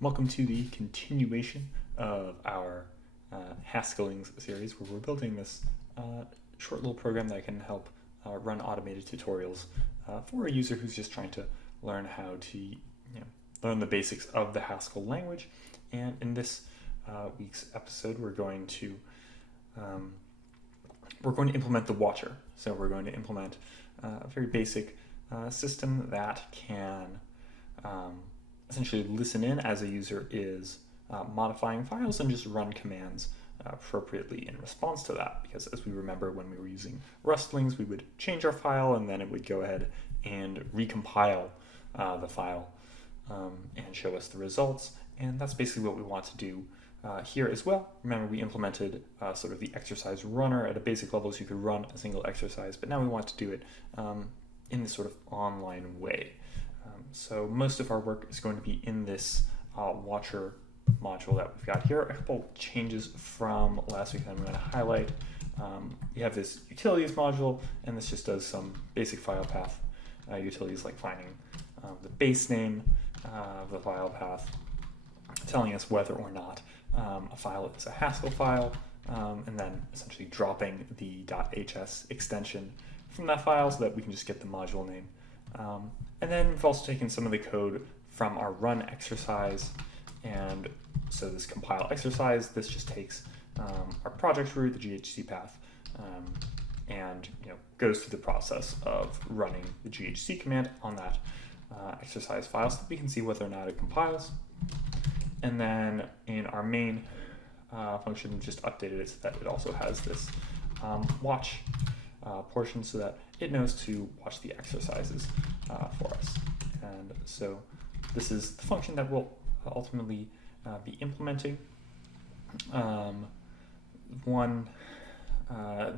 Welcome to the continuation of our Haskelling series, where we're building this short little program that can help run automated tutorials for a user who's just trying to learn how to learn the basics of the Haskell language. And in this week's episode, we're going to implement the watcher. So we're going to implement a very basic system that can essentially listen in as a user is modifying files and just run commands appropriately in response to that. Because as we remember, when we were using rustlings, we would change our file and then it would go ahead and recompile the file and show us the results. And that's basically what we want to do here as well. Remember, we implemented sort of the exercise runner at a basic level, so you could run a single exercise, but now we want to do it in this sort of online way. So most of our work is going to be in this watcher module that we've got here. A couple changes from last week that I'm going to highlight. We have this utilities module, and this just does some basic file path utilities like finding the base name of the file path, telling us whether or not a file is a Haskell file, and then essentially dropping the .hs extension from that file so that we can just get the module name. And then we've also taken some of the code from our run exercise, and so this compile exercise, this just takes our project root, the GHC path, and goes through the process of running the GHC command on that exercise file so that we can see whether or not it compiles. And then in our main function, we just updated it so that it also has this watch portion so that it knows to watch the exercises for us. And so this is the function that we'll ultimately be implementing.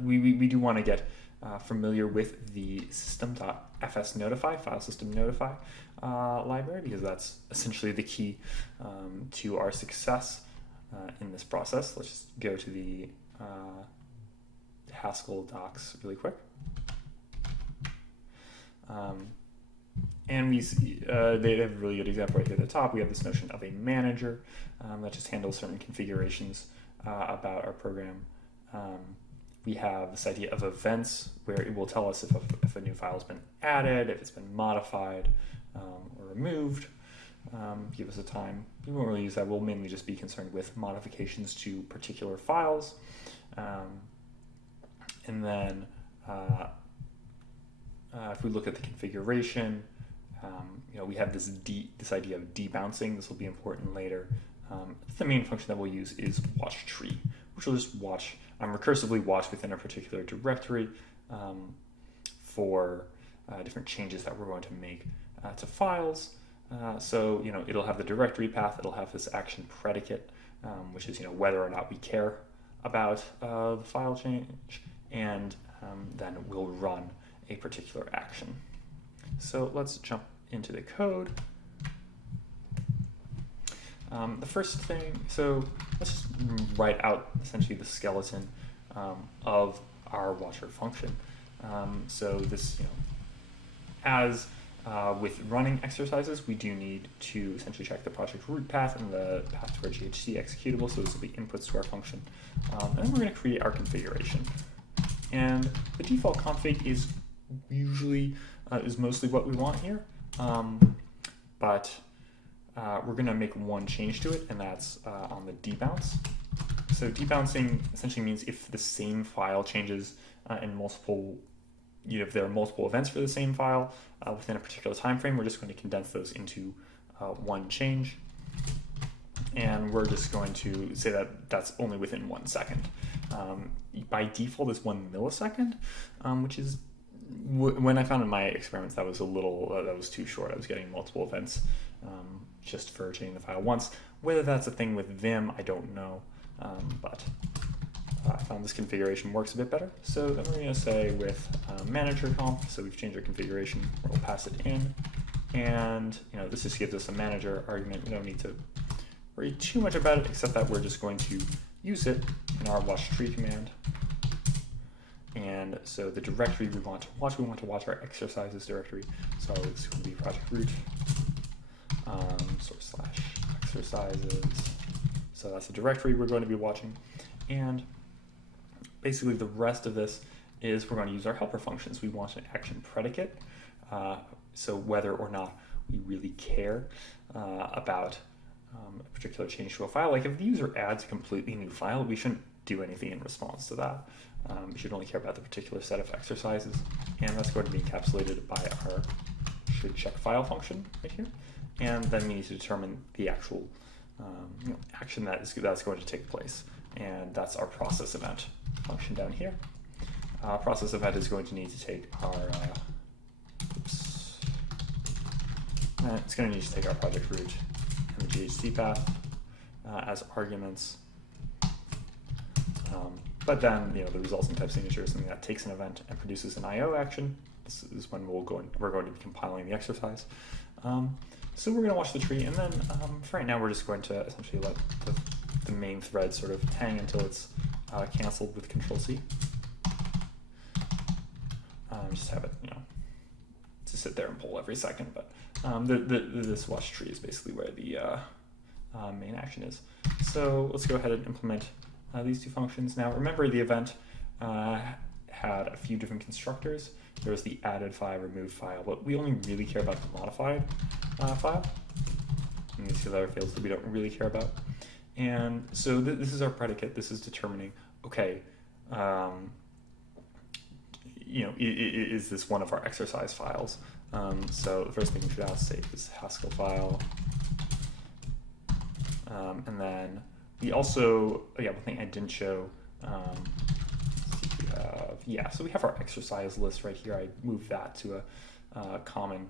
We do want to get familiar with the system.FSNotify, file system notify library, because that's essentially the key to our success in this process. Let's just go to the Haskell docs really quick. And we see they have a really good example right here at the top. We have this notion of a manager that just handles certain configurations about our program. We have this idea of events where it will tell us if a new file has been added, if it's been modified or removed, give us a time. We won't really use that. We'll mainly just be concerned with modifications to particular files. And then if we look at the configuration, we have this idea of debouncing. This will be important later. The main function that we'll use is watch tree, which will just recursively watch within a particular directory for different changes that we're going to make to files. So it'll have the directory path. It'll have this action predicate, which is whether or not we care about the file change, and then we'll run a particular action. So let's jump into the code. The first thing, so let's just write out essentially the skeleton of our watcher function. So this, as with running exercises, we do need to essentially check the project root path and the path to our GHC executable. So this will be inputs to our function. And then we're going to create our configuration. And the default config is mostly what we want here. But we're going to make one change to it, and that's on the debounce. So debouncing essentially means if the same file changes in multiple, if there are multiple events for the same file within a particular time frame, we're just going to condense those into one change. And we're just going to say that that's only within 1 second. By default, it's 1 millisecond, which is, when I found in my experiments, that was that was too short. I was getting multiple events just for changing the file once. Whether that's a thing with Vim, I don't know, but I found this configuration works a bit better. So then we're going to say with manager conf, so we've changed our configuration, we'll pass it in, and this just gives us a manager argument. We don't need to worry too much about it, except that we're just going to use it in our watch tree command. And so the directory we want to watch our exercises directory. So it's going to be project root /exercise. exercises. So that's the directory we're going to be watching. And basically the rest of this is we're going to use our helper functions. We want an action predicate. So whether or not we really care about a particular change to a file. Like if the user adds a completely new file, we shouldn't do anything in response to that. We should only care about the particular set of exercises. And that's going to be encapsulated by our should check file function right here. And then we need to determine the actual action that's going to take place. And that's our process event function down here. Process event is going to need to take our it's going to need to take our project root and the GHC path as arguments. But then, the resulting type signature is something that takes an event and produces an IO action. This is when we're going to be compiling the exercise. So we're going to watch the tree, and then for right now, we're just going to essentially let the main thread sort of hang until it's canceled with Control-C. Just have it, to sit there and pull every second. But this watch tree is basically where the main action is. So let's go ahead and implement these two functions. Now remember, the event had a few different constructors. There was the added file, removed file, but we only really care about the modified file. And these two other fields that we don't really care about. And so this is our predicate. This is determining, okay, is this one of our exercise files? So the first thing we should ask save is Haskell file. And then we also, one thing I didn't show, so we have our exercise list right here. I moved that to a common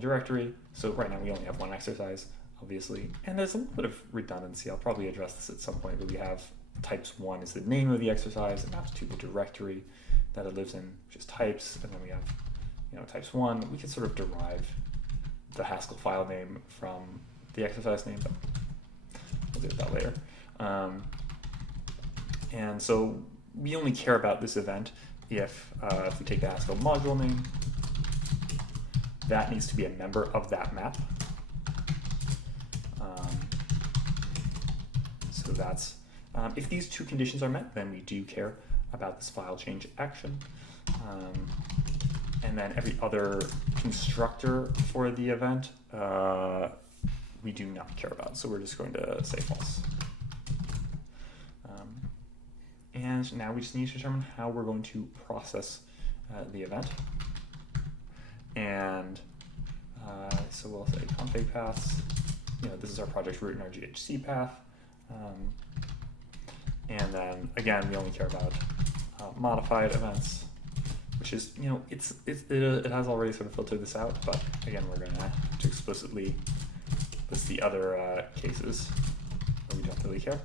directory. So right now we only have one exercise, obviously. And there's a little bit of redundancy. I'll probably address this at some point, but we have types 1 is the name of the exercise, and maps to the directory that it lives in, which is types. And then we have, types 1. We can sort of derive the Haskell file name from the exercise name, but we'll do that later. And so we only care about this event if we take the Haskell module name, that needs to be a member of that map. So that's, if these two conditions are met, then we do care about this file change action. And then every other constructor for the event, we do not care about. So we're just going to say false. And now we just need to determine how we're going to process the event. And so we'll say config paths. This is our project root and our GHC path. And then again, we only care about modified events, which is, it has already sort of filtered this out, but again, we're going to explicitly list the other cases where we don't really care.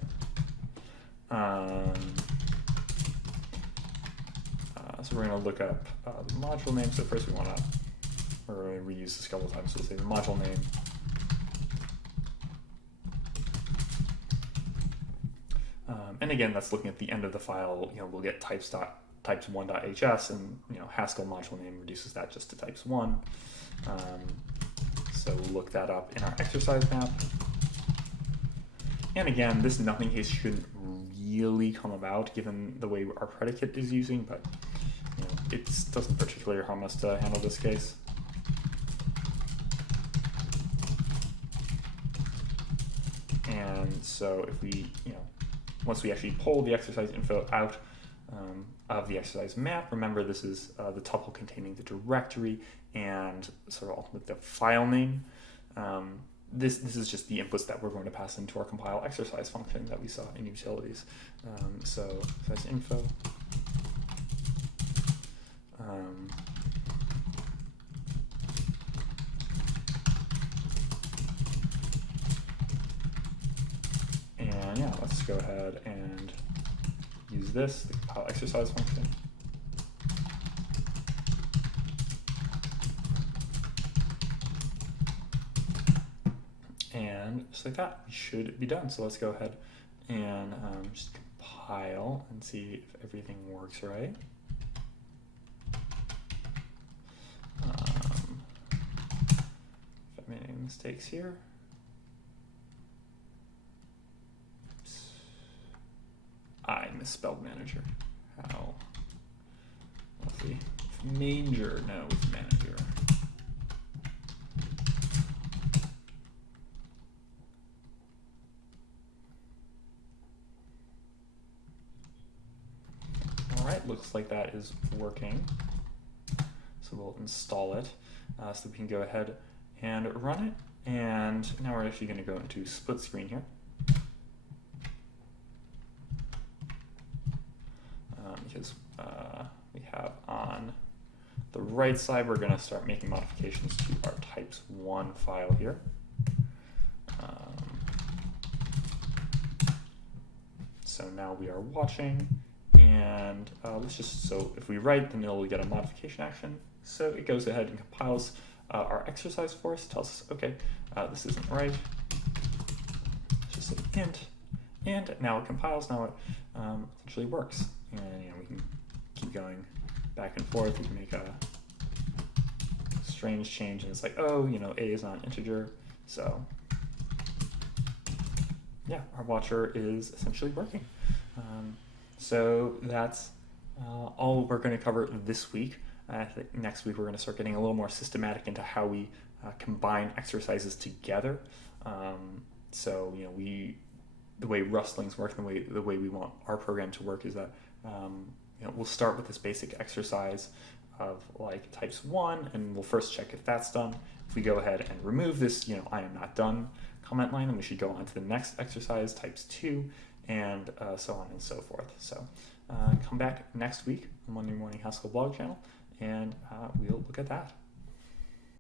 So we're going to look up the module name. So first we're going to reuse this a couple times. So we'll say the module name. And again, that's looking at the end of the file. We'll get types1.hs, and Haskell module name reduces that just to types1. So we'll look that up in our exercise map. And again, this nothing case shouldn't really come about given the way our predicate is using, but it doesn't particularly harm us to handle this case. And so if we, once we actually pull the exercise info out of the exercise map, remember this is the tuple containing the directory and sort of ultimately the file name. This is just the inputs that we're going to pass into our compile exercise function that we saw in utilities. So exercise info. And yeah, let's go ahead and use this, the compile exercise function. And just like that, we should be done. So let's go ahead and just compile and see if everything works right. If I'm making mistakes here. I misspelled manager. How? Let's see. Manger, no, it's manager. All right, looks like that is working. So we'll install it so we can go ahead and run it. And now we're actually going to go into split screen here. Because we have on the right side, we're going to start making modifications to our types1 file here. So now we are watching, and let's just, so if we write, then it'll get a modification action. So it goes ahead and compiles our exercise for us, tells us, okay, this isn't right. Let's just say int, and now it compiles. Now it essentially works, and we can keep going back and forth. We can make a strange change, and it's like, oh, a is not an integer, so yeah, our watcher is essentially working. So that's all we're going to cover this week. I think next week we're going to start getting a little more systematic into how we combine exercises together. So the way rustlings work, the way we want our program to work is that we'll start with this basic exercise of like types1, and we'll first check if that's done. If we go ahead and remove this, I am not done comment line, then we should go on to the next exercise, types2, and so on and so forth. So come back next week on Monday Morning Haskell blog channel, and we'll look at that.